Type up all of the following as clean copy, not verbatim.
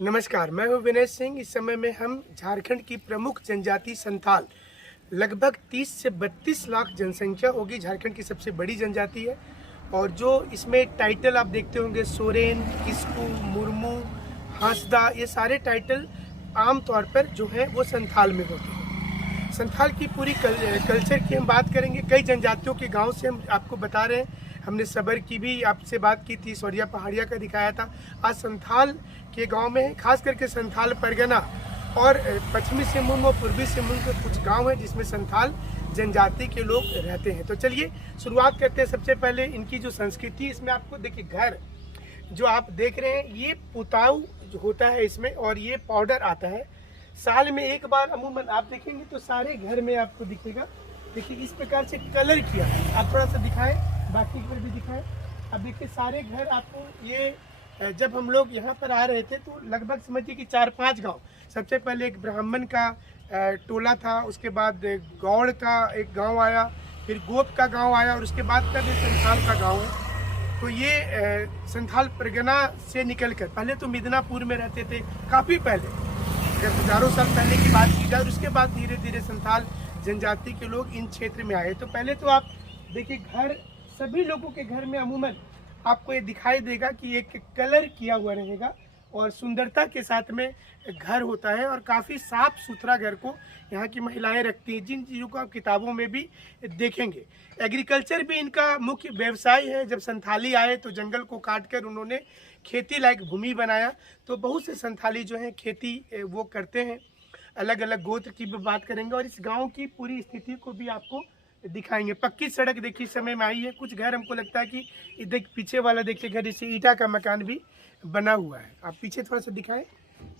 नमस्कार, मैं हूं विनय सिंह। इस समय में हम झारखंड की प्रमुख जनजाति संथाल, लगभग 30 से 32 लाख जनसंख्या होगी। झारखंड की सबसे बड़ी जनजाति है और जो इसमें टाइटल आप देखते होंगे सोरेन, किस्कू, मुर्मू, हांसदा, ये सारे टाइटल आम तौर पर जो है वो संथाल में होते हैं। संथाल की पूरी कल्चर की हम बात करेंगे। कई जनजातियों के गांव से हम आपको बता रहे हैं। हमने सबर की भी आपसे बात की थी, सौरिया पहाड़िया का दिखाया था। आज संथाल के गांव में है, खास करके संथाल परगना और पश्चिमी सिंहभूम और पूर्वी सिंहभूम के कुछ गांव हैं जिसमें संथाल जनजाति के लोग रहते हैं। तो चलिए शुरुआत करते हैं। सबसे पहले इनकी जो संस्कृति, इसमें आपको देखिए घर जो आप देख रहे हैं ये पुताऊ जो होता है इसमें, और ये पाउडर आता है साल में एक बार। अमूमन आप देखेंगे तो सारे घर में आपको दिखेगा। देखिए इस प्रकार से कलर किया है। आप थोड़ा सा दिखाएं, बाकी घर भी दिखाएं। अब देखिए सारे घर आपको ये, जब हम लोग यहाँ पर आ रहे थे तो लगभग समझिए कि 4-5 गांव। सबसे पहले एक ब्राह्मण का टोला था, उसके बाद गौड़ का एक गांव आया, फिर गोप का गांव आया और उसके बाद का भी संथाल का गांव है। तो ये संथाल परगना से निकलकर पहले तो मिदनापुर में रहते थे काफ़ी पहले, अगर हजारों साल पहले की बात की जाए। और उसके बाद धीरे धीरे संथाल जनजाति के लोग इन क्षेत्र में आए। तो पहले तो आप देखिए घर, सभी लोगों के घर में अमूमन आपको ये दिखाई देगा कि एक कलर किया हुआ रहेगा और सुंदरता के साथ में घर होता है और काफ़ी साफ सुथरा घर को यहाँ की महिलाएं रखती हैं, जिन चीज़ों को आप किताबों में भी देखेंगे। एग्रीकल्चर भी इनका मुख्य व्यवसाय है। जब संथाली आए तो जंगल को काटकर उन्होंने खेती लायक भूमि बनाया। तो बहुत से संथाली जो हैं खेती वो करते हैं। अलग अलग गोत्र की भी बात करेंगे और इस गांव की पूरी स्थिति को भी आपको दिखाएंगे। पक्की सड़क देखिए समय में आई है। कुछ घर हमको लगता है कि इधर पीछे वाला देखिए घर, इसे ईटा का मकान भी बना हुआ है। आप पीछे थोड़ा सा दिखाएं,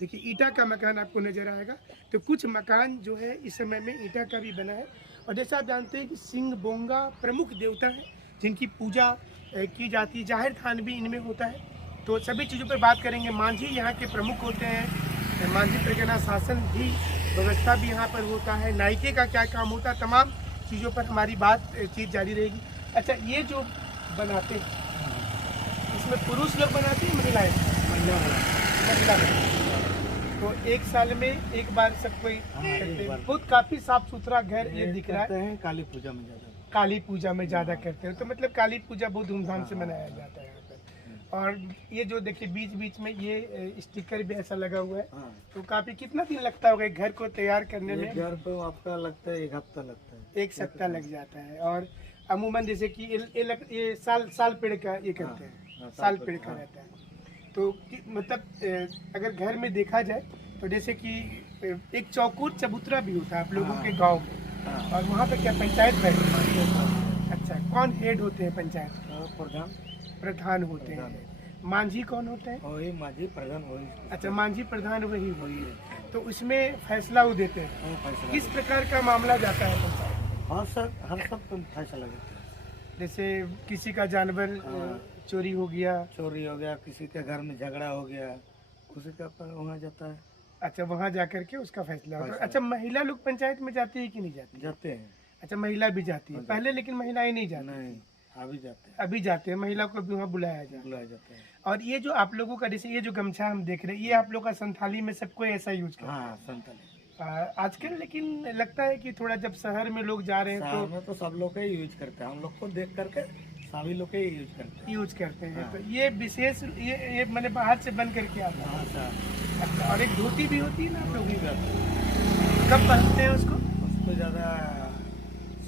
देखिए ईटा का मकान आपको नजर आएगा। तो कुछ मकान जो है इस समय में ईटा का भी बना है। और जैसा आप जानते हैं कि सिंह बोंगा प्रमुख देवता है जिनकी पूजा की जाती है। जाहिर थान भी इनमें होता है। तो सभी चीज़ों पर बात करेंगे। मांझी यहाँ के प्रमुख होते हैं। मांझी परगना शासन भी व्यवस्था भी यहाँ पर होता है। नायके का क्या काम होता है, तमाम चीज़ों पर हमारी बातचीत जारी रहेगी। अच्छा, ये जो बनाते हैं इसमें पुरुष लोग बनाते हैं, महिलाएं? महिला। तो एक साल में एक बार सब कोई करते हैं। बहुत काफ़ी साफ सुथरा घर ये दिख रहा है। काली पूजा में ज़्यादा, काली पूजा में ज़्यादा करते हैं। तो मतलब काली पूजा बहुत धूमधाम से मनाया जाता है यहाँ पर। और ये जो देखिए बीच बीच में ये स्टिकर भी ऐसा लगा हुआ है। तो काफ़ी कितना दिन लगता होगा एक घर को तैयार करने में? घर पे आपका लगता है 1 हफ्ता लगता है। 1 सप्ताह लग जाता है। और अमूमन जैसे कि ये साल पेड़ का ये करते हैं, साल पेड़ का रहता है। तो मतलब अगर घर में देखा जाए तो जैसे कि एक चौकोर चबूतरा भी होता है आप लोगों के गांव में। और वहाँ पे क्या पंचायत बैठती है? अच्छा, कौन हेड होते हैं पंचायत? प्रधान होते हैं। मांझी कौन होते हैं? वही मांझी प्रधान वही। अच्छा, मांझी प्रधान वही है। तो उसमें फैसला वो देते हैं। किस प्रकार का मामला जाता है पंचायत? हर सब फैसला लेते हैं। जैसे किसी का जानवर चोरी हो गया, किसी के घर में झगड़ा हो गया, उसी का वहाँ जाता है। अच्छा, वहाँ जाकर के उसका फैसला होता है। अच्छा, महिला लोग पंचायत में जाती है कि नहीं जाती? जाते हैं। अच्छा, महिला भी जाती है पहले, लेकिन महिलाएं नहीं जाती? नहीं, अभी जाते हैं। महिला को भी वहाँ बुलाया जाता है। और ये जो आप लोगों का, जैसे ये जो गमछा हम देख रहे हैं, ये आप लोग का संथाली में सबको ऐसा यूज करते हैं? हाँ, संथाली आजकल लेकिन लगता है कि थोड़ा जब शहर में लोग जा रहे हैं तो सब लोग ही यूज करते हैं। हम लोग को देख करके सभी लोग ही यूज करते हैं। तो ये विशेष ये मैंने बाहर से बन करके आता है। अच्छा, और एक धोती भी होती है ना आप लोगों की, कब पहनते हैं उसको? ज़्यादा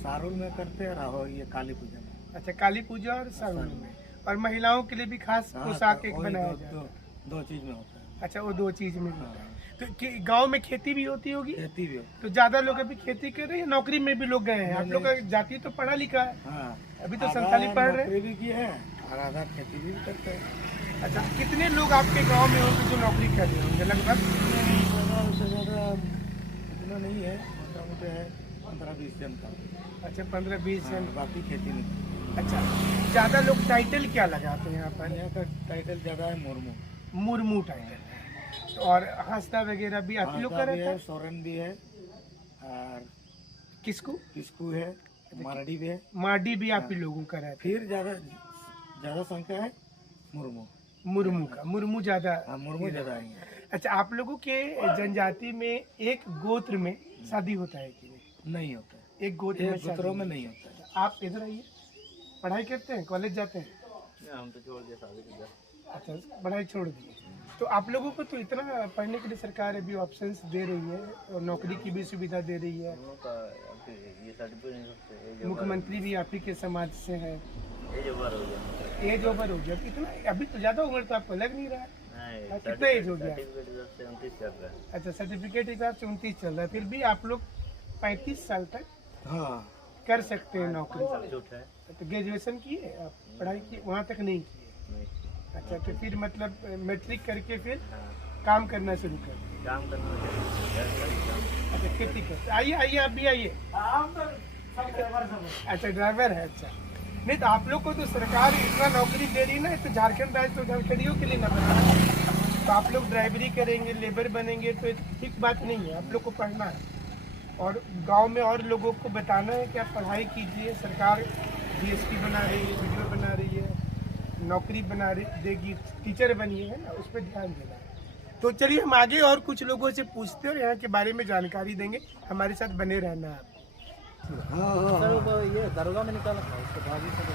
सारुल में करते हैं और ये काली पूजा में। अच्छा, काली पूजा और सारुल में। और महिलाओं के लिए भी खास पोशाक एक बनाया जाता है? 2 चीज में होता है। अच्छा, वो 2 चीज में होता है। तो गांव में खेती भी होती होगी? खेती भी होती। तो ज्यादा लोग अभी खेती कर रहे हैं, नौकरी में भी लोग गए हैं? आप लोग का जाति तो पढ़ा लिखा है। अभी तो संथाली पढ़ रहे हैं भी की है और आधा खेती भी करते हैं। अच्छा, कितने लोग आपके गांव में होंगे जो नौकरी कर रहे होंगे? लगभग इतना नहीं है, मोटा है 15-20 जन का। अच्छा, 15-20 जन। बाकी खेती नहीं। अच्छा, ज्यादा लोग टाइटल क्या लगाते हैं यहाँ पर? यहाँ का टाइटल ज्यादा है मुर्मू टाइटल। और हांसदा वगैरह भी आप लोग का रहता है? सोरेन भी है और किस्कू है, मारडी भी है। मारडी भी आप ही लोगों का रहता है? फिर ज्यादा संख्या है मुर्मू का। मुर्मू ज्यादा है। अच्छा, आप लोगों के जनजाति में एक गोत्र में शादी होता है कि नहीं? नहीं होता है, एक गोत्र में एक गोत्रों में नहीं होता है। आप इधर आइए, पढ़ाई करते हैं, कॉलेज जाते हैं? हम तो छोड़ दिया शादी के बाद। अच्छा, पढ़ाई छोड़ दी। तो आप लोगों को तो इतना पढ़ने के लिए सरकार अभी ऑप्शंस दे रही है और नौकरी की भी सुविधा दे रही है। हम लोग का अभी ये सर्टिफिकेट नहीं सकते, मुख्यमंत्री भी आप ही के समाज से है। एज ओवर हो गया। एज ओवर हो गया, इतना अभी तो ज़्यादा उम्र तो आपको लग नहीं रहा है। नहीं, कितना एज हो गया? सर्टिफिकेट हिसाब से 29 चल रहा है। अच्छा, सर्टिफिकेट हिसाब से 29 चल रहा है, फिर भी आप लोग 35 साल तक हाँ, कर सकते हैं नौकरी। छूट है। तो ग्रेजुएशन किए आप, पढ़ाई की वहाँ तक नहीं किए? नहीं। अच्छा, तो फिर मतलब मैट्रिक करके फिर हाँ, काम करना शुरू कर दिया। काम करना चाहिए। अच्छा, खेती करते, आइए आइए, आप भी आइए। अच्छा, ड्राइवर है। अच्छा, नहीं तो आप लोग को तो सरकार इतना नौकरी दे रही है ना, तो झारखंड राज्य तो झारखंडियों के लिए ना बना है। तो आप लोग ड्राइवरी करेंगे, लेबर बनेंगे, तो ठीक बात नहीं है। आप लोग को पढ़ना है और गांव में और लोगों को बताना है कि आप पढ़ाई कीजिए। सरकार डीएसपी बना रही है, वीडियो बना रही है, नौकरी बना रही देगी, टीचर बनिए, है ना, उस पर ध्यान देना है। तो चलिए हम आगे और कुछ लोगों से पूछते हैं और यहाँ के बारे में जानकारी देंगे। हमारे साथ बने रहना आप। हाँ, सर वो ये दरोगा में निकाला था, उसके बाद ही सब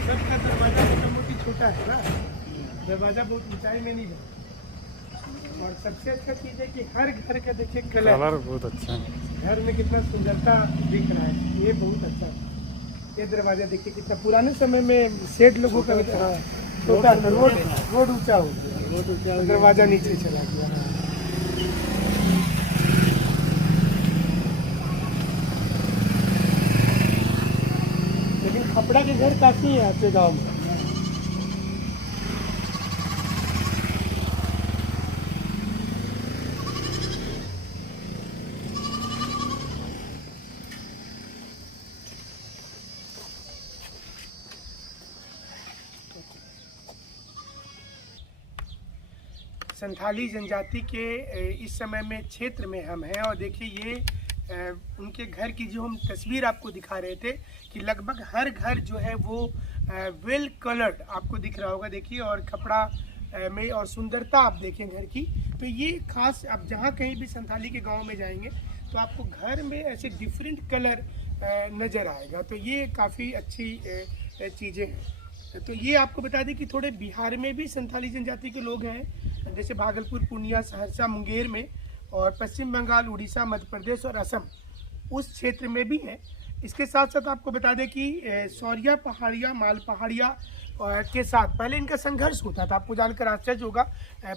सबका दरवाजा मोटा मोटी छोटा है ना, दरवाजा बहुत ऊंचाई में नहीं है। और सबसे अच्छा चीज़ है कि हर घर का देखिए कलर बहुत अच्छा है। घर में कितना सुंदरता दिख रहा है, ये बहुत अच्छा है। ये दरवाजा देखिए कितना पुराने समय में सेठ लोगों का छोटा था, रोड ऊंचा हो गया, दरवाजा नीचे चला गया। लेकिन खपड़ा के घर काफी है आपके गांव में। संथाली जनजाति के इस समय में क्षेत्र में हम हैं और देखिए ये उनके घर की जो हम तस्वीर आपको दिखा रहे थे कि लगभग हर घर जो है वो वेल कलर्ड आपको दिख रहा होगा। देखिए, और कपड़ा में और सुंदरता आप देखें घर की, तो ये खास आप जहाँ कहीं भी संथाली के गांव में जाएंगे तो आपको घर में ऐसे डिफरेंट कलर नज़र आएगा। तो ये काफ़ी अच्छी चीज़ें हैं। तो ये आपको बता दें कि थोड़े बिहार में भी संथाली जनजाति के लोग हैं, जैसे भागलपुर, पूर्णिया, सहरसा, मुंगेर में, और पश्चिम बंगाल, उड़ीसा, मध्य प्रदेश और असम उस क्षेत्र में भी है। इसके साथ साथ आपको बता दें कि सौरिया पहाड़िया, माल पहाड़िया के साथ पहले इनका संघर्ष होता था, आपको जानकर आश्चर्य होगा,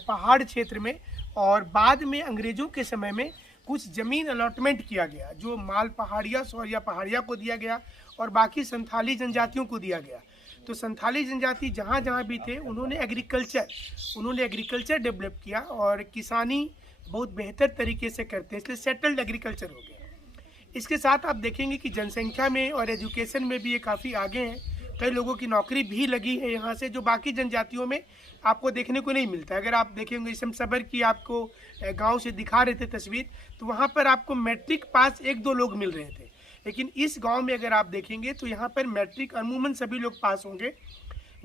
पहाड़ क्षेत्र में। और बाद में अंग्रेज़ों के समय में कुछ ज़मीन अलॉटमेंट किया गया, जो माल पहाड़िया, सौरिया पहाड़िया को दिया गया और बाकी संथाली जनजातियों को दिया गया। तो संथाली जनजाति जहाँ जहाँ भी थे उन्होंने एग्रीकल्चर डेवलप किया और किसानी बहुत बेहतर तरीके से करते हैं, इसलिए सेटल्ड एग्रीकल्चर हो गया। इसके साथ आप देखेंगे कि जनसंख्या में और एजुकेशन में भी ये काफ़ी आगे हैं। कई लोगों की नौकरी भी लगी है यहाँ से, जो बाकी जनजातियों में आपको देखने को नहीं मिलता। अगर आप देखेंगे, इस सबर की आपको गांव से दिखा रहे थे तस्वीर, तो वहाँ पर आपको मैट्रिक पास 1-2 लोग मिल रहे थे। लेकिन इस गांव में अगर आप देखेंगे तो यहाँ पर मैट्रिक अमूमन सभी लोग पास होंगे,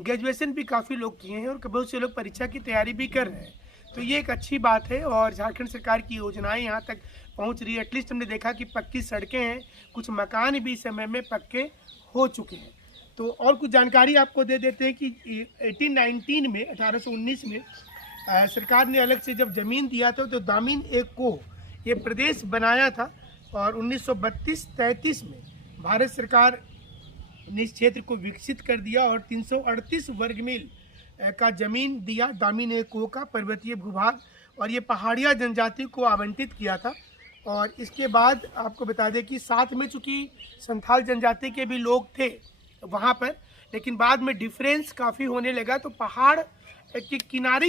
ग्रेजुएशन भी काफ़ी लोग किए हैं और बहुत से लोग परीक्षा की तैयारी भी कर रहे हैं। तो ये एक अच्छी बात है और झारखंड सरकार की योजनाएं यहाँ तक पहुँच रही है। एटलीस्ट हमने देखा कि पक्की सड़कें हैं, कुछ मकान भी इस समय में पक्के हो चुके हैं। तो और कुछ जानकारी आपको दे देते हैं कि 1819 में सरकार ने अलग से जब ज़मीन दिया था तो दामिन एक को ये प्रदेश बनाया था और 1932-33 में भारत सरकार ने इस क्षेत्र को विकसित कर दिया और 338 वर्ग मील का ज़मीन दिया दामिन एक को का पर्वतीय भूभाग, और ये पहाड़िया जनजाति को आवंटित किया था। और इसके बाद आपको बता दें कि साथ में चूँकि संथाल जनजाति के भी लोग थे वहाँ पर, लेकिन बाद में डिफरेंस काफ़ी होने लगा, तो पहाड़ के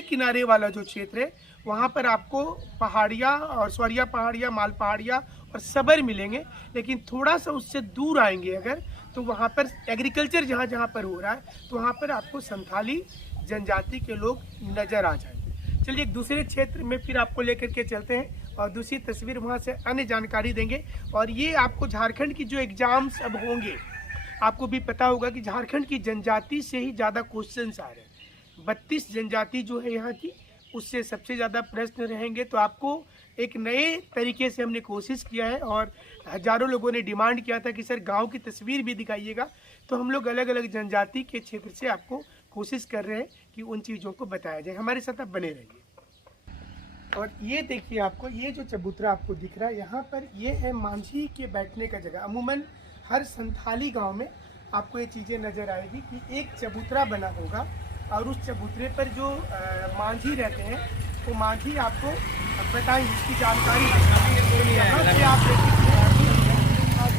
किनारे वाला जो क्षेत्र है वहाँ पर आपको पहाड़ियाँ और स्वरिया पहाड़ियाँ, माल पहाड़ियाँ और सबर मिलेंगे। लेकिन थोड़ा सा उससे दूर आएंगे अगर, तो वहाँ पर एग्रीकल्चर जहाँ जहाँ पर हो रहा है, तो वहाँ पर आपको संथाली जनजाति के लोग नज़र आ जाएंगे। चलिए एक दूसरे क्षेत्र में फिर आपको लेकर के चलते हैं और दूसरी तस्वीर वहाँ से अन्य जानकारी देंगे। और ये आपको झारखंड की जो एग्ज़ाम्स अब होंगे, आपको भी पता होगा कि झारखंड की जनजाति से ही ज़्यादा क्वेश्चंस आ रहे हैं। 32 जनजाति जो है यहाँ की, उससे सबसे ज़्यादा प्रश्न रहेंगे। तो आपको एक नए तरीके से हमने कोशिश किया है और हज़ारों लोगों ने डिमांड किया था कि सर गांव की तस्वीर भी दिखाइएगा। तो हम लोग अलग अलग जनजाति के क्षेत्र से आपको कोशिश कर रहे हैं कि उन चीज़ों को बताया जाए। हमारे साथ आप बने रहिए। और ये देखिए, आपको ये जो चबूतरा आपको दिख रहा है यहाँ पर, ये है मांझी के बैठने का जगह। अमूमन हर संथाली गांव में आपको ये चीज़ें नज़र आएगी कि एक चबूतरा बना होगा और उस चबूतरे पर जो मांझी रहते हैं वो मांझी आपको बताएंगे, उसकी जानकारी देंगे। यहाँ से आप देखिए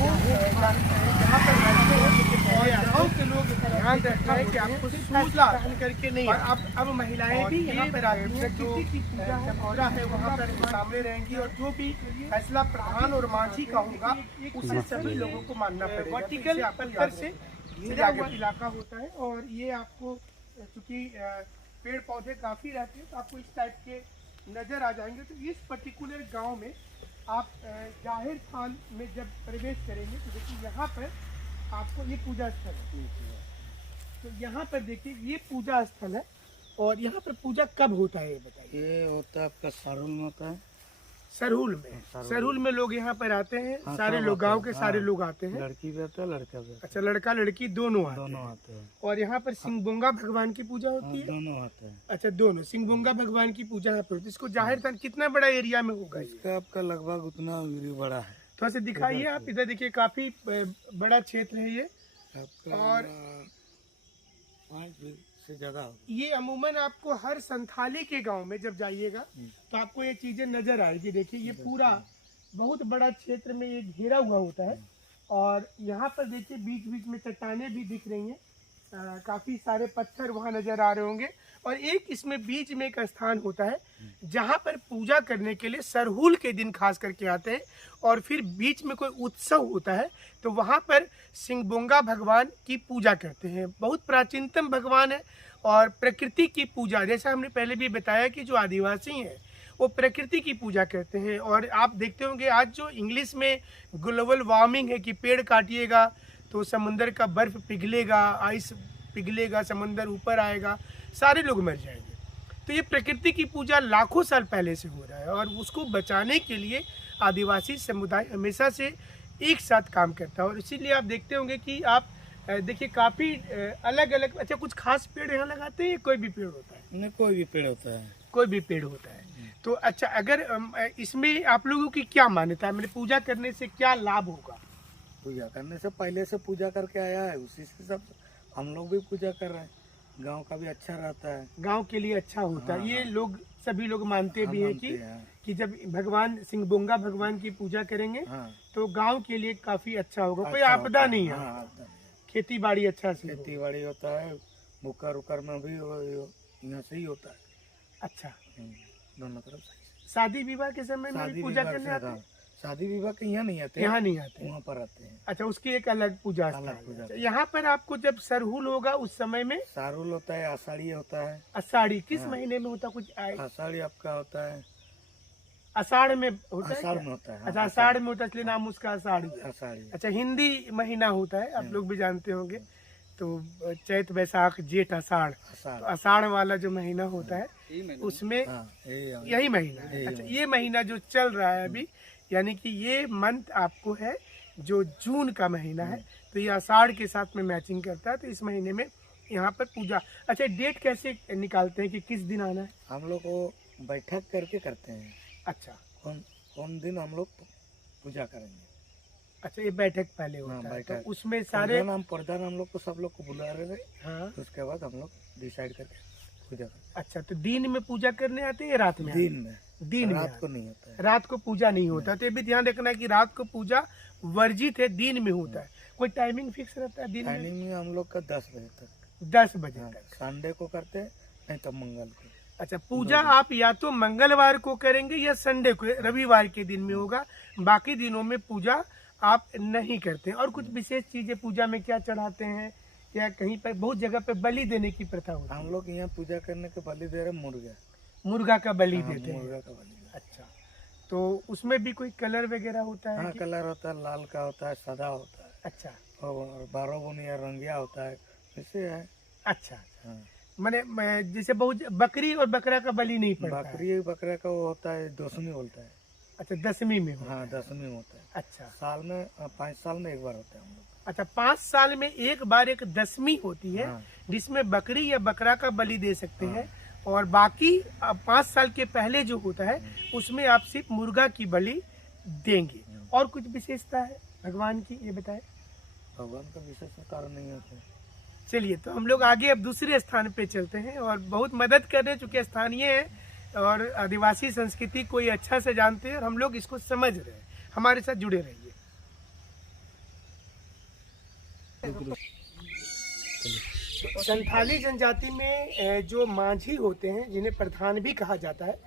वो यहाँ पर रहते हैं और गाँव के लोग ध्यान रखते हैं कि आपको सूट पहन करके नहीं। और अब महिलाएं भी यहाँ पर आती हैं, जो चबूतरा है वहाँ पर सामने रहेंगी और जो भी फैसला प्रधान और मांझी का होगा उसे सभी लोगों को मानना पड़ेगा। वर्टिकल पत्थर से घिरा हुआ इलाका होता है और ये आपको चूँकि पेड़ पौधे काफ़ी रहते हैं तो आपको इस टाइप के नज़र आ जाएंगे। तो इस पर्टिकुलर गांव में आप जाहिर थान में जब प्रवेश करेंगे तो देखिए यहाँ पर आपको ये पूजा स्थल है। तो यहाँ पर देखिए ये पूजा स्थल है और यहाँ पर पूजा कब होता है ये बताइए। ये होता है आपका सरहुल में होता है। सरहुल में, सरहुल में लोग यहाँ पर आते हैं। हाँ, सारे लोग, गांव के सारे लोग आते हैं। लड़की भी आता है, लड़का भी आता अच्छा, लड़का लड़की दोनों दोनों हैं। आते हैं। और यहाँ पर सिंहबोंगा भगवान की पूजा होती है। दोनों आते हैं। अच्छा, दोनों सिंहबोंगा भगवान की पूजा यहाँ पर होती है। इसको जाहिर थान कितना बड़ा एरिया में होगा? इसका आपका लगभग उतना बड़ा है। थोड़ा सा दिखाइए आप। इधर देखिए काफी बड़ा क्षेत्र है ये। आपका और 5 फीट से ज्यादा होगा। ये अमूमन आपको हर संथाली के गांव में जब जाइएगा तो आपको ये चीजें नजर आएगी। देखिए ये पूरा बहुत बड़ा क्षेत्र में ये घेरा हुआ होता है और यहाँ पर देखिए बीच बीच में चट्टानें भी दिख रही हैं। काफी सारे पत्थर वहाँ नजर आ रहे होंगे और एक इसमें बीच में एक स्थान होता है जहाँ पर पूजा करने के लिए सरहुल के दिन खास करके आते हैं और फिर बीच में कोई उत्सव होता है तो वहाँ पर सिंहबोंगा भगवान की पूजा करते हैं। बहुत प्राचीनतम भगवान है और प्रकृति की पूजा, जैसा हमने पहले भी बताया कि जो आदिवासी हैं वो प्रकृति की पूजा करते हैं। और आप देखते होंगे आज जो इंग्लिश में ग्लोबल वार्मिंग है कि पेड़ काटिएगा तो समुंदर का बर्फ पिघलेगा, आइस पिघलेगा, समुंदर ऊपर आएगा, सारे लोग मर जाएंगे। तो ये प्रकृति की पूजा लाखों साल पहले से हो रहा है और उसको बचाने के लिए आदिवासी समुदाय हमेशा से एक साथ काम करता है। और इसीलिए आप देखते होंगे कि आप देखिए काफ़ी अलग अलग, अच्छा कुछ खास पेड़ यहाँ लगाते हैं, कोई भी पेड़ होता है? नहीं, कोई भी पेड़ होता है। कोई भी पेड़ होता है। तो अच्छा, अगर इसमें आप लोगों की क्या मान्यता है, मतलब पूजा करने से क्या लाभ होगा? पूजा करने से पहले से पूजा करके आया है, उसी से सब हम लोग भी पूजा कर रहे हैं। गांव का भी अच्छा रहता है, गांव के लिए अच्छा होता है। ये लोग सभी लोग मानते भी हैं कि जब भगवान सिंहबोंगा भगवान की पूजा करेंगे तो गांव के लिए काफी अच्छा होगा, कोई आपदा नहीं है, खेती बाड़ी अच्छा से, खेती बाड़ी होता है, बुकर उकर में भी यहाँ से ही होता है। अच्छा, दोनों तरफ से। शादी विवाह के समय में भी पूजा करने आते हैं? शादी विवाह के यहाँ नहीं आते, यहाँ नहीं आते, वहाँ पर आते हैं। अच्छा, उसकी एक अलग पूजा है। यहाँ पर आपको जब सरहुल होगा उस समय में सरहुल होता है, आषाढ़ी होता है। आषाढ़ी किस महीने में होता? कुछ आषाढ़ी आपका होता है आषाढ़ में होता है। आषाढ़ में होता है। अच्छा, आषाढ़ में होता है, इसलिए नाम उसका आषाढ़ी है। आषाढ़ी। अच्छा, हिंदी महीना होता है, आप लोग भी जानते होंगे। तो चैत बैसाख जेठ आषाढ़, तो आषाढ़ वाला जो महीना होता है उसमें यही महीना है। अच्छा, ये महीना जो चल रहा है अभी, यानी कि ये मंथ आपको है जो जून का महीना है, तो ये आषाढ़ के साथ में मैचिंग करता है। तो इस महीने में यहाँ पर पूजा। अच्छा, डेट कैसे निकालते हैं कि किस दिन आना है? हम लोग को बैठक करके करते हैं। अच्छा, कौन दिन हम लोग पूजा करेंगे। अच्छा, ये बैठक पहले होता है, तो उसमें सारे प्रधान हम लोग को सब लोग को बुला रहे थे। हाँ, तो उसके बाद हम लोग डिसाइड करके पूजा करते। अच्छा, तो दिन में पूजा करने आते हैं या रात में? दिन में। रात को नहीं होता है। रात को पूजा नहीं होता। तो ये भी ध्यान रखना कि रात को पूजा वर्जित है, दिन में होता है। कोई टाइमिंग फिक्स रहता है दिन में? टाइमिंग में हम लोग का 10 बजे तक। 10 बजे तक। संडे को करते हैं, नहीं तो मंगल को। अच्छा, पूजा आप या तो मंगलवार को करेंगे या संडे को, रविवार के दिन में होगा, बाकी दिनों में पूजा आप नहीं करते हैं। और कुछ विशेष चीजें पूजा में क्या चढ़ाते हैं, या कहीं पर बहुत जगह पे बलि देने की प्रथा होती है? हम लोग यहाँ पूजा करने के बलि दे रहे मुर्गा। मुर्गा का बलि हाँ, देते हैं। मुर्गा का बलि। अच्छा, तो उसमें भी कोई कलर वगैरह होता है हाँ, कि? कलर होता है, लाल का होता है, सादा होता है, अच्छा और 12 बुनिया रंगिया होता है, ऐसे है। अच्छा। हाँ। मैंने जैसे बहुत बकरी और बकरा का बलि नहीं पड़ता है। बकरी बकरा का वो होता है, दशमी बोलता है। अच्छा, दसवीं में होता हाँ, है। दशमी में होता है। अच्छा साल में 5 साल में एक बार होता है हम लोग। अच्छा, 5 साल में एक बार एक दसवीं होती है, हाँ। जिसमें बकरी या बकरा का बलि दे सकते हैं, और बाकी 5 साल के पहले जो होता है उसमें आप सिर्फ मुर्गा की बलि देंगे। और कुछ विशेषता है भगवान की, ये बताएं। भगवान का विशेष कारण नहीं होता है। चलिए, तो हम लोग आगे अब दूसरे स्थान पे चलते हैं, और बहुत मदद कर रहे हैं, चूंकि स्थानीय है और आदिवासी संस्कृति को ये अच्छा से जानते हैं और हम लोग इसको समझ रहे हैं। हमारे साथ जुड़े रहिए। संथाली जनजाति में जो मांझी होते हैं, जिन्हें प्रधान भी कहा जाता है,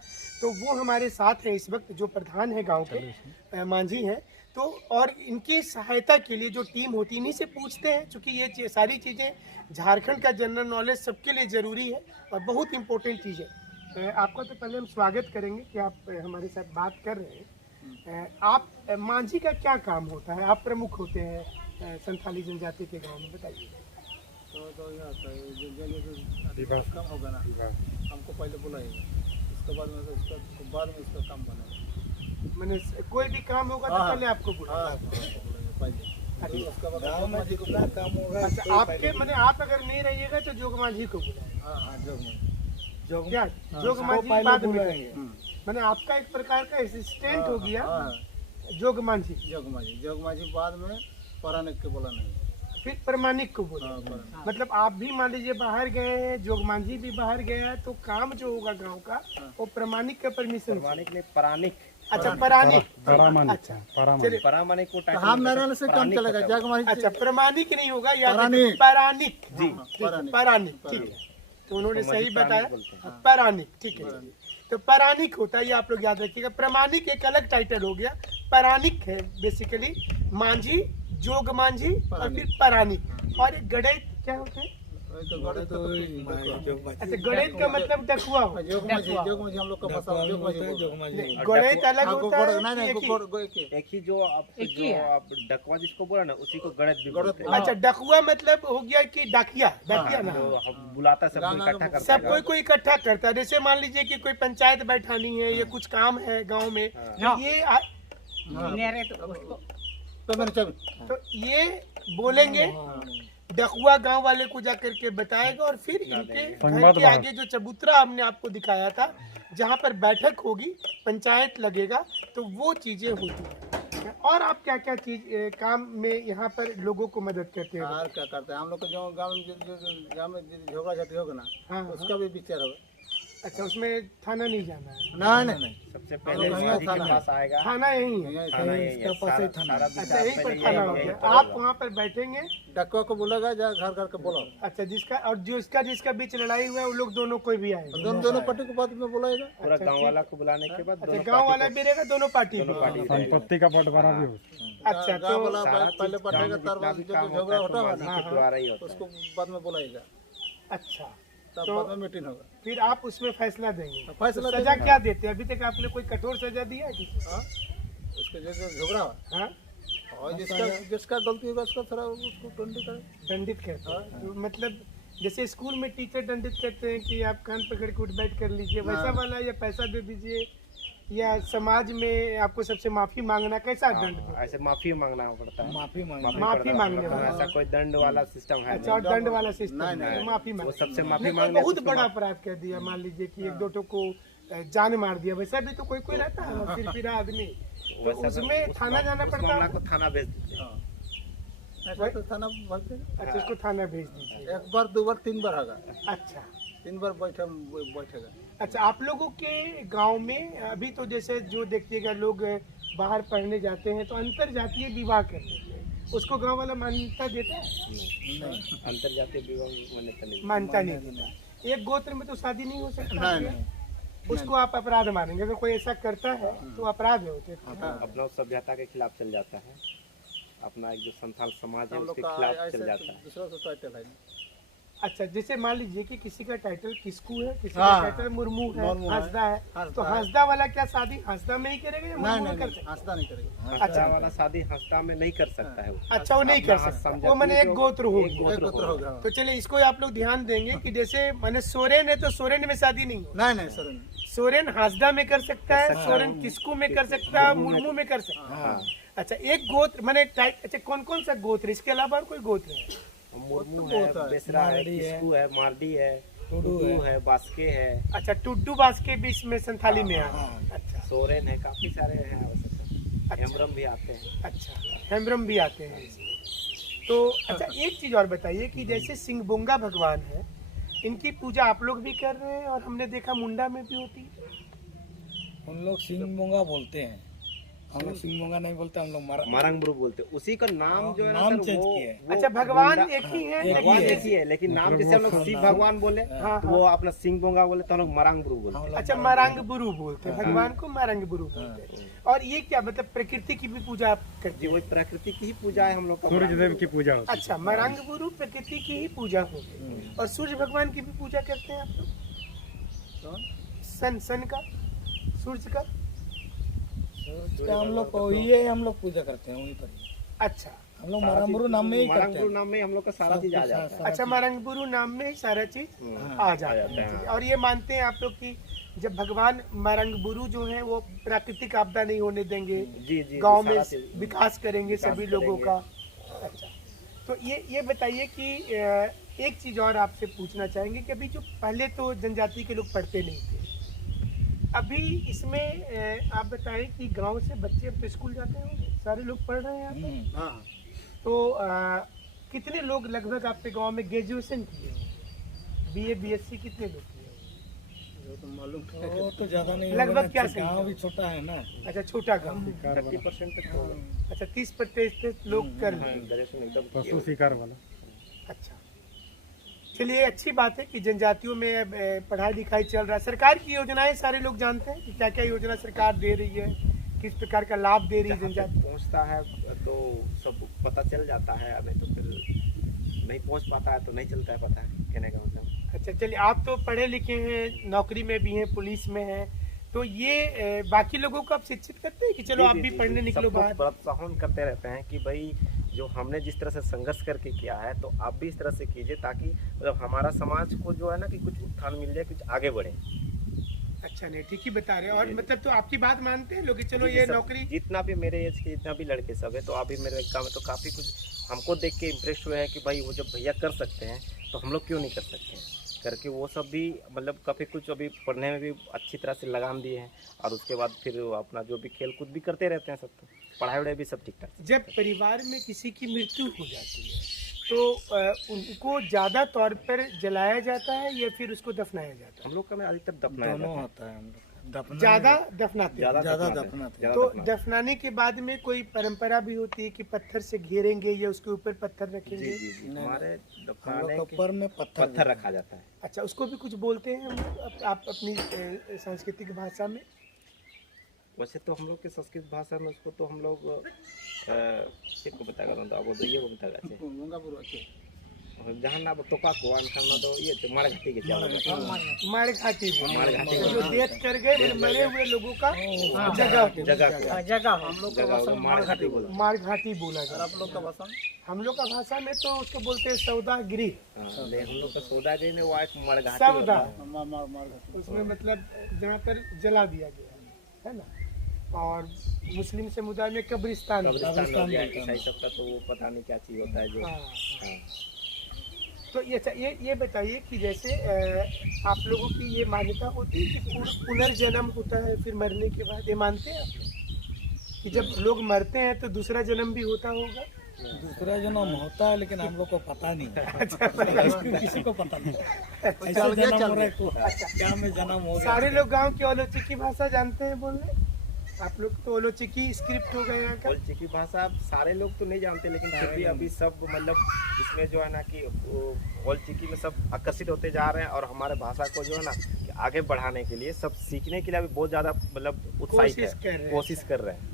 तो वो हमारे साथ हैं इस वक्त, जो प्रधान है गांव के मांझी हैं। तो और इनकी सहायता के लिए जो टीम होती है, इन्हीं से पूछते हैं, क्योंकि ये सारी चीज़ें झारखंड का जनरल नॉलेज सबके लिए ज़रूरी है और बहुत इम्पोर्टेंट चीज़ है। आपका तो पहले हम स्वागत करेंगे कि आप हमारे साथ बात कर रहे हैं। आप मांझी का क्या काम होता है? आप प्रमुख होते हैं संथाली जनजाति के गाँव में, बताइए। तो यह आता है जो काम होगा ना, हमको पहले बुलाएगा, उसके बाद में उसका काम बनेगा। मैंने कोई भी काम होगा तो पहले आपको बुलाएगा। पहले उसके बाद गाँव में जितना काम होगा, अच्छा, आपके मैंने आप अगर नहीं रहिएगा तो जोग मांझी को बुलाएगा। हाँ, जोग क्या जोग मांझी पहले बाद में बुलाएंगे। करेंगे। मैंने आपका एक प्रकार का असिस्टेंट हो गया हाँ, जोग मांझी, जोग माझी बाद में परानिक के बोला नहीं। फिर प्रमाणिक को बोला। हाँ, परानिक। मतलब आप भी मान लीजिए बाहर गए हैं, जोग मांझी भी बाहर गया है, तो काम जो होगा गांव का वो प्रमाणिक का परमिशन। नहीं परानिक अच्छा, परानिक। अच्छा, चलिए, परामानिक को तो हम मेरा से काम चलेगा, जोग माझी। अच्छा, प्रमाणिक नहीं होगा, या परानिक। परानिक। जी, परानिक, ठीक है, तो उन्होंने सही बताया। बोलते परानिक, ठीक है। तो परानिक होता है, ये आप लोग याद रखिएगा। प्रमाणिक एक अलग टाइटल हो गया, परानिक है बेसिकली मांझी, जोग मांझी और फिर परानिक। और एक गणेश क्या होते हैं? तो गणेश तो अच्छा, गणेश का मतलब डकुआ हो। जोग माझी हम लोग का भाषा जोग माझी बोलते हैं। गणेश अलग होता है नहीं, कि एक ही? एक ही जो आप डकवा जिसको बोला ना, उसी को गणित भी बोलते हैं। अच्छा, डकुआ मतलब हो गया कि डाकिया, डाकिया ना, जो हम बुलाता है सबको इकट्ठा करता सब है। कोई इकट्ठा करता है। जैसे मान लीजिए कि कोई पंचायत बैठानी है, ये कुछ काम है गांव में, तो ये बोलेंगे, डकुआ गांव वाले को जाकर के बताएगा, और फिर इनके घर के आगे जो चबूतरा हमने आपको दिखाया था, जहां पर बैठक होगी, पंचायत लगेगा, तो वो चीजें होती हैं। और आप क्या क्या चीज काम में यहाँ पर लोगों को मदद करते हैं? और क्या करते हैं हम लोग को, जो गाँव में झगड़ा झाटी होगा ना, हाँ, उसका भी विचार होगा। अच्छा, उसमें थाना नहीं जाना है? नहीं, सबसे पहले हम लोग के थाना पास आएगा, थाना यही है। थाना यही है, सारा अच्छा, यही पर विचार थाना हो पहले गया। यही आप होगा। वहाँ पर बैठेंगे। डकुआ को बोलेगा, जा घर घर के बोलो। अच्छा, जिसका और जिसका बीच लड़ाई हुआ है, वो लोग दोनों कोई भी आएगा। दोनों पार्टी को बाद में बुलाएगा। पूरा गांव वाला को बुलाने के बाद अच्छा, दोनों गांव वाला पार्टी भी रहेगा, दोनों पार्टी दोनों भी। पार्टी संपत्ति का बंटवारा भी होता है। अच्छा, गाँव तो वाला सारा पहले चीज बैठेगा, गाँव में तार जितना बाद भी जो काम झगड़ा होता है होता तो है मांझी के द्वारा ही होता है। उसको बाद में बुलाएगा, अच्छा, तब तो- बाद में मीटिंग होगा। फिर आप उसमें फैसला देंगे। तो फैसला तो सजा देंगे। क्या देते हैं? अभी तक आपने कोई कठोर सजा दिया है किसी? हाँ, उसके जो झगड़ा हो, हाँ, और जिसका गलती होगा उसका थोड़ा उसको दंडित करे। दंडित करते हैं। तो मतलब जैसे स्कूल में टीचर दंडित करते हैं कि आप कान पकड़ के उठ बैठ कर लीजिए, वैसा वाला, या पैसा दे दीजिए, या समाज में आपको सबसे माफी मांगना, कैसा दंड दो? ऐसे माफी मांगना पड़ता है, माफी मांग माफी पड़ता है। मांगने मतलब वाला। ऐसा कोई दंड वाला सिस्टम है अच्छा, और दंड वाला सिस्टम नहीं, है, माफी वो मांगने। सबसे माफी नहीं, मांगने बहुत से बड़ा अपराध कर दिया, मान लीजिए कि एक दो ठो को जान मार दिया, वैसा भी तो कोई रहता है फिर फिर आदमी, तो वैसा उसमें उस थाना जाना उस पड़ता मामला है। को थाना भेज देते हैं। हाँ, ऐसा तो थाना भर देगा। अच्छा, उसको थाना भेज दीजिए। एक बार, दो बार, 3 बार होगा। अच्छा, 3 बार बैठेगा। अच्छा, आप लोगों के गांव में अभी तो जैसे जो देखिएगा, लोग बाहर पढ़ने जाते हैं तो अंतर जातीय विवाह कर लेते हैं, उसको गांव वाला मान्यता देता है? अंतरजातीय विवाह मान्यता नहीं। मानता नहीं देता। एक गोत्र में तो शादी नहीं हो सकता। नहीं नहीं उसको आप अपराध मानेंगे, अगर कोई ऐसा करता है तो अपराध है होते। अपना सभ्यता के खिलाफ चल जाता है, अपना एक जो संथाल समाज है हम लोग उसके का खिलाफ ऐसे चल जाता है। दूसरा से टाइटल है। अच्छा, जैसे मान लीजिए कि किसी का टाइटल किसकू है, किसी हाँ, का टाइटल मुर्मू है, मुर्मू है, हंसदा है, हंसदा तो है। हंसदा वाला क्या शादी हंसदा में ही करेगा या नहीं मुर्मू में नहीं कर नहीं सकता? हंसदा नहीं करेगा। हंसदा वाला शादी हंसदा में नहीं कर सकता है वो। अच्छा, वो नहीं कर अपना सकता, समझा वो मैंने कि एक जो गोत्र हो एक गया। एक गोत्र होगा। तो चलिए इसको आप लोग ध्यान देंगे कि जैसे मैंने सोरेन है तो सोरेन में शादी नहीं हो, नहीं नहीं सर नहीं। सोरेन हासदा में कर सकता है, सोरेन किसकू में कर सकता है, मुर्मू में कर सकता है। हाँ, अच्छा, एक गोत्र मैंने अच्छा कौन कौन सा गोत्र, इसके अलावा और कोई गोत्र है? मुर्मू बहुत है, होता है। बेसरा है, मारडी है, किस्कू है, मारडी है, टुडू टुडू है, बास्के है, अच्छा, टुड्डू बास के बीच में संथाली में आ। अच्छा सोरेन है, काफी सारे हैं आवश्यक। अच्छा। हेम्ब्रम भी आते हैं। अच्छा, हेम्ब्रम भी आते हैं इसमें। तो अच्छा, एक चीज और बताइए कि जैसे सिंहबोंगा भगवान है, इनकी पूजा आप लोग भी कर रहे हैं और हमने देखा मुंडा में भी होती है। उन लोग सिंह मोंगा बोलते हैं, हम लोग सिंह मोंगा नहीं बोलते, हम लोग मारंगब्रू बोलते हैं। उसी का नाम जो है ना नाम सर, चेंज वो किया है। अच्छा, भगवान मुंडा- एक ही है, भगवान लेकिन एक ही है, लेकिन नाम जैसे हम लोग शिव भगवान बोले हाँ, तो वो अपना सिंह बोंगा बोले तो हम लोग मरांगब्रू बोलते हैं। अच्छा, मारंग बुरु बोलते हैं, भगवान को मारंग बुरु बोलते हैं। और ये क्या मतलब प्रकृति की भी पूजा आप करते जी हैं? वही प्रकृति की ही पूजा है हम लोग का। सूर्य देव की पूजा होती अच्छा, मारंग बुरु प्रकृति की ही पूजा होगी। और सूर्य भगवान की भी पूजा करते हैं आप लोग? कौन? सन का, सूर्य का। उसका हम लोग को ये हम लोग पूजा करते हैं वहीं पर ही। अच्छा हम लोग मरामुरु नाम में ही करते मरांगब्रू हैं। नाम में हम लोग का सारा चीज आ जाता है। अच्छा, मारंगबुरु नाम में ही सारा चीज आ जाता है। और ये मानते हैं आप लोग कि जब भगवान मारंगबुरु जो है वो प्राकृतिक आपदा नहीं होने देंगे, जी जी गांव सारा में चीज- विकास करेंगे विकास सभी लोगों करेंगे। का। अच्छा, तो ये बताइए कि एक चीज और आपसे पूछना चाहेंगे कि अभी जो पहले तो जनजाति के लोग पढ़ते नहीं थे, अभी इसमें आप बताएं कि गांव से बच्चे अब तो स्कूल जाते हैं, सारे लोग पढ़ रहे हैं यहाँ पे। हाँ तो कितने लोग लगभग आपके गांव में ग्रेजुएशन किए हैं? बीए बीएससी कितने लोग किए हैं? वो तो मालूम वो तो ज्यादा नहीं लगभग होगा ना, क्या गाँव संख्या? भी छोटा है ना। अच्छा, छोटा गांव। 30% तक तो अच्छा, 30% लोग कर हाँ, लेंगे। ग्रेजुएशन एकदम किए पशु हुए। शिकार वाला। अच्छा, चलिए अच्छी बात है कि जनजातियों में पढ़ाई लिखाई चल रहा है। सरकार की योजनाएं सारे लोग जानते हैं कि क्या क्या योजना सरकार दे रही है, किस प्रकार का लाभ दे रही है जहाँ तक जनजाति। पहुँचता है तो सब पता चल जाता है, नहीं तो फिर नहीं पहुँच पाता है तो नहीं चलता है पता है, कहने का मतलब। अच्छा, चलिए आप तो पढ़े लिखे हैं, नौकरी में भी हैं, पुलिस में हैं, तो ये बाकी लोगों को आप शिक्षित करते हैं कि चलो आप भी पढ़ने निकलो सबको बाहर? प्रोत्साहन करते रहते हैं कि भाई जो हमने जिस तरह से संघर्ष करके किया है तो आप भी इस तरह से कीजिए, ताकि मतलब हमारा समाज को जो है ना कि कुछ उत्थान मिल जाए, कुछ आगे बढ़े। अच्छा, नहीं ठीक ही बता रहे हैं। और मतलब तो आपकी बात मानते हैं लोग कि चलो जी, ये सब- नौकरी। जितना भी मेरे एज के जितना भी लड़के सब है, तो अभी मेरे गाँव में तो काफ़ी कुछ हमको देख के इम्प्रेस हुए हैं कि भाई वो जब भैया कर सकते हैं तो हम लोग क्यों नहीं कर सकते हैं करके, वो सब भी मतलब काफ़ी कुछ अभी पढ़ने में भी अच्छी तरह से लगाम दिए हैं। और उसके बाद फिर अपना जो भी खेल कूद भी करते रहते हैं, सब तो पढ़ाई वढ़ाई भी सब ठीक ठाक। जब परिवार में किसी की मृत्यु हो जाती है तो उनको ज्यादा तौर पर जलाया जाता है या फिर उसको दफनाया जाता हम लोग का में अधिकतर दफनाया दोनों जाता है। होता है हम लोग का। है? दफना ज्यादा दफनाते हैं। ज्यादा दफनाते हैं। दफनाते हैं। ज्यादा तो दफनाते हैं। दफनाने के बाद में कोई परंपरा भी होती है कि पत्थर से घेरेंगे या उसके ऊपर पत्थर जी रखेंगे? जी जी, नहीं, हमारे हम लोग दफनाने के के ऊपर में पत्थर रखा जाता है। अच्छा, उसको भी कुछ बोलते हैं हम लोग आप अपनी सांस्कृतिक भाषा में? वैसे तो हम लोग के संस्कृत भाषा में उसको तो हम लोग एक को बता रहा था, वो तो ये को बता रहे थे गंगापुर अच्छे जहाँ ना वो टोपा को आन खाना तो ये तो मार घाटी के चावल मार घाटी बोलते मार हैं। घाटी जो डेथ कर गए मतलब मरे हुए लोगों का जगह को जगह को जगह हम लोग का जगह भाषा को में मार घाटी बोला। मार घाटी बोला और जाता आप लोग का भाषा में है। हम लोग का भाषा में तो उसको बोलते हैं सौदागिरी। हाँ, ले हम लोग का सौदा गई ने वो एक मार घाटी सौदा, मार मार मार घाटी। उसमें मतलब जहाँ पर जला दिया गया है ना। और मुस्लिम समुदाय में कब्रिस्तान होता है। कब्रिस्तान हो गया, ईसाई सबका तो वो पता नहीं क्या चीज होता है जो। हाँ। हाँ। तो ये बताइए कि जैसे आप लोगों की ये मान्यता होती है कि पुनर्जन्म होता है फिर मरने के बाद, ये मानते हैं आप लोग कि जब लोग मरते हैं तो दूसरा जन्म भी होता होगा? दूसरा जन्म होता है लेकिन हम लोग को पता नहीं है। किसी को पता नहीं ऐसा जन्म हो रहा है क्या में जन्म हो गया। सारे लोग गांव की औलोची की भाषा जानते हैं बोलने? आप लोग तो ओलोचिकी स्क्रिप्ट होगा यहाँ का। ओलचिकी भाषा सारे लोग तो नहीं जानते, लेकिन फिर भी अभी सब मतलब इसमें जो है ना कि ओलचिकी में सब आकर्षित होते जा रहे हैं, और हमारे भाषा को जो है ना कि आगे बढ़ाने के लिए सब सीखने के लिए अभी बहुत ज़्यादा मतलब उत्साहित कोशिश कर रहे हैं।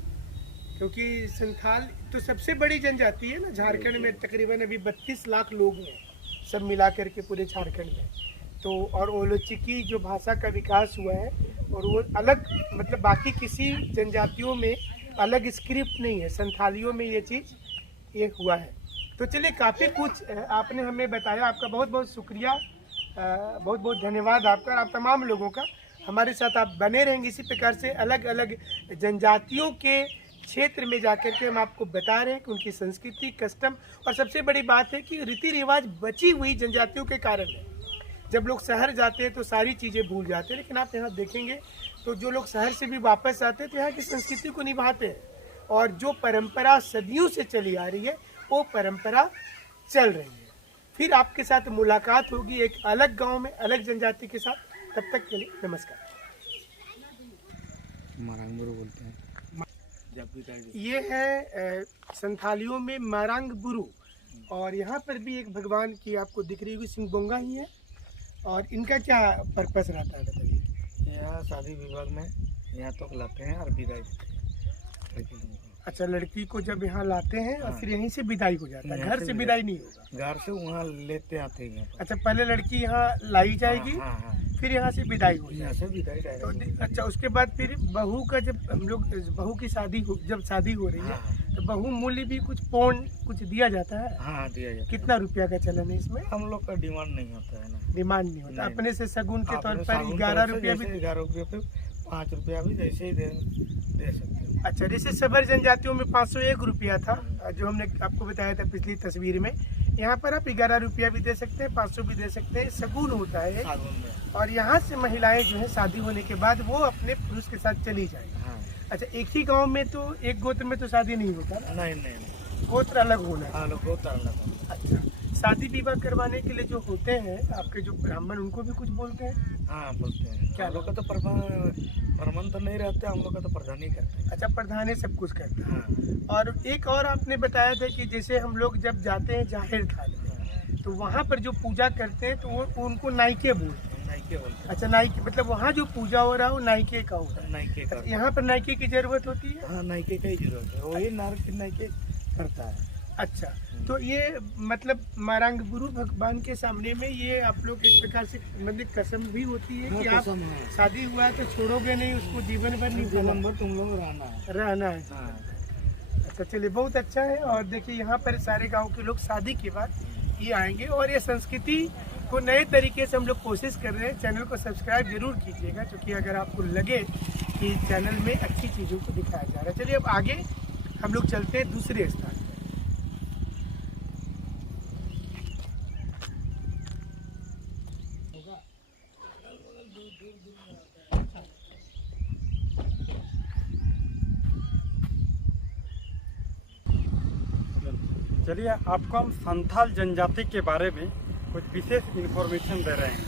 क्योंकि संथाल तो सबसे बड़ी जनजाति है ना झारखंड में, तकरीबन अभी 32 लाख लोग हैं सब मिला करके पूरे झारखंड में। तो और ओलोचिकी जो भाषा का विकास हुआ है, और वो अलग मतलब बाकी किसी जनजातियों में अलग स्क्रिप्ट नहीं है, संथालियों में ये चीज़ ये हुआ है। तो चलिए, काफ़ी कुछ आपने हमें बताया, आपका बहुत बहुत शुक्रिया, बहुत बहुत धन्यवाद आपका और आप तमाम लोगों का। हमारे साथ आप बने रहेंगे इसी प्रकार से, अलग अलग जनजातियों के क्षेत्र में जाकर के हम आपको बता रहे हैं कि उनकी संस्कृति, कस्टम, और सबसे बड़ी बात है कि रीति रिवाज बची हुई जनजातियों के कारण है। जब लोग शहर जाते हैं तो सारी चीज़ें भूल जाते हैं, लेकिन आप यहाँ देखेंगे तो जो लोग शहर से भी वापस आते हैं तो यहाँ की संस्कृति को निभाते हैं, और जो परंपरा सदियों से चली आ रही है वो परंपरा चल रही है। फिर आपके साथ मुलाकात होगी एक अलग गांव में, अलग जनजाति के साथ। तब तक के लिए नमस्कार। मारंगुरु बोलते हैं। जब भी ये है संथालियों में मारंग बुरु, और यहाँ पर भी एक भगवान की आपको दिख रही होगी सिंगबोंगा ही है। और इनका क्या पर्पस रहता है बताइए। यहाँ शादी विवाह में यहाँ तक लाते हैं और विदाई देते हैं। अच्छा, लड़की को जब यहाँ लाते हैं और फिर यहीं से विदाई हो जाता है, घर से विदाई नहीं होगा। घर से वहाँ लेते आते हैं। अच्छा, पहले लड़की यहाँ लाई जाएगी, फिर यहाँ से विदाई हो यहाँ जाएगी। से विदाई तो अच्छा, उसके बाद फिर बहू का जब हम लोग बहू की शादी जब शादी हो रही है तो बहू मूल्य भी कुछ पौन कुछ दिया जाता है। हाँ, दिया जाता है। कितना रुपया का चलन है इसमें? हम लोग का डिमांड नहीं होता है ना। डिमांड नहीं होता, नहीं। अपने से शगुन के तौर पर अपने 11 रुपया भी। 11 रुपये पे 5 रुपया भी जैसे ही दे सकते हैं। अच्छा, जैसे सबर जनजातियों में 501 रुपया था जो हमने आपको बताया था पिछली तस्वीर में, यहाँ पर आप 11 रुपया भी दे सकते हैं, 500 भी दे सकते हैं, शगुन होता है। सागौन में। और यहाँ से महिलाएं जो है शादी होने के बाद वो अपने पुरुष के साथ चली जाएगी। हाँ। अच्छा, एक ही गांव में तो एक गोत्र में तो शादी नहीं होता ना, नहीं, गोत्र अलग होना है। हाँ, लोग बहुत अलग। अच्छा, शादी विवाह करवाने के लिए जो होते हैं आपके जो ब्राह्मण, उनको भी कुछ बोलते हैं? हाँ, बोलते हैं। क्या? हम लोग का तो प्रमाण तो नहीं रहते, हम लोग का तो प्रधान ही करते हैं। अच्छा, प्रधान ही सब कुछ करते हैं। हाँ। और एक और आपने बताया था कि जैसे हम लोग जब जाते हैं जाहिर थाल में तो वहाँ पर जो पूजा करते हैं तो वो उनको नाइके बोलते हैं। नाइके बोलते हैं। अच्छा, नाइके मतलब वहाँ जो पूजा हो रहा है वो नाइके का होता है। नाइके का। यहाँ पर नाइके की जरूरत होती है? हाँ, नाइके का ही जरूरत है, वही नारक नाइके करता है। अच्छा, तो ये मतलब मारंग गुरु भगवान के सामने में ये आप लोग एक प्रकार से मतलब कसम भी होती है कि आप शादी हुआ है तो छोड़ोगे नहीं उसको, जीवन भर नहीं, जीवन भर तुम लोग रहना है। हाँ। अच्छा, चलिए, बहुत अच्छा है। और देखिए यहाँ पर सारे गांव के लोग शादी के बाद ये आएंगे, और ये संस्कृति को नए तरीके से हम लोग कोशिश कर रहे हैं। चैनल को सब्सक्राइब जरूर कीजिएगा, क्योंकि अगर आपको लगे कि चैनल में अच्छी चीज़ों को दिखाया जा रहा है। चलिए, अब आगे हम लोग चलते हैं दूसरे स्थान पर। चलिए, आपको हम संथाल जनजाति के बारे में कुछ विशेष इन्फॉर्मेशन दे रहे हैं।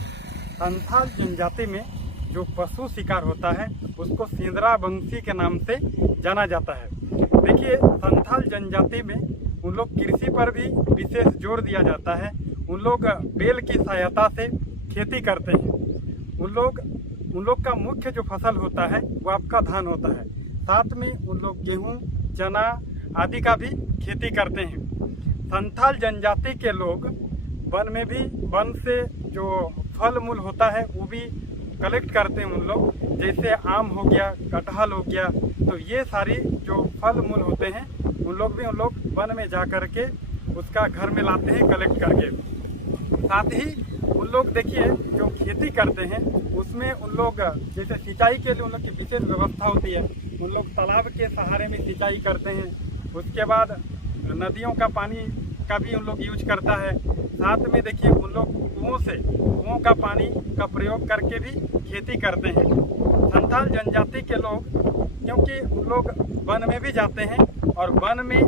संथाल जनजाति में जो पशु शिकार होता है उसको सेंद्रा बंसी के नाम से जाना जाता है। देखिए, संथाल जनजाति में उन लोग कृषि पर भी विशेष जोर दिया जाता है। उन लोग बैल की सहायता से खेती करते हैं। उन लोग का मुख्य जो फसल होता है वो आपका धान होता है। साथ में उन लोग गेहूँ, चना आदि का भी खेती करते हैं। संथाल जनजाति के लोग वन से जो फल मूल होता है वो भी कलेक्ट करते हैं उन लोग, जैसे आम हो गया, कटहल हो गया। तो ये सारी जो फल मूल होते हैं उन लोग वन में जा कर के उसका घर में लाते हैं कलेक्ट करके। साथ ही उन लोग देखिए जो खेती करते हैं उसमें उन लोग जैसे सिंचाई के लिए उन लोग की विशेष व्यवस्था होती है। उन लोग तालाब के सहारे में सिंचाई करते हैं। उसके बाद नदियों का पानी का भी उन लोग यूज करता है। साथ में देखिए उन लोग कुओं का पानी का प्रयोग करके भी खेती करते हैं। संथाल जनजाति के लोग क्योंकि उन लोग वन में भी जाते हैं और वन में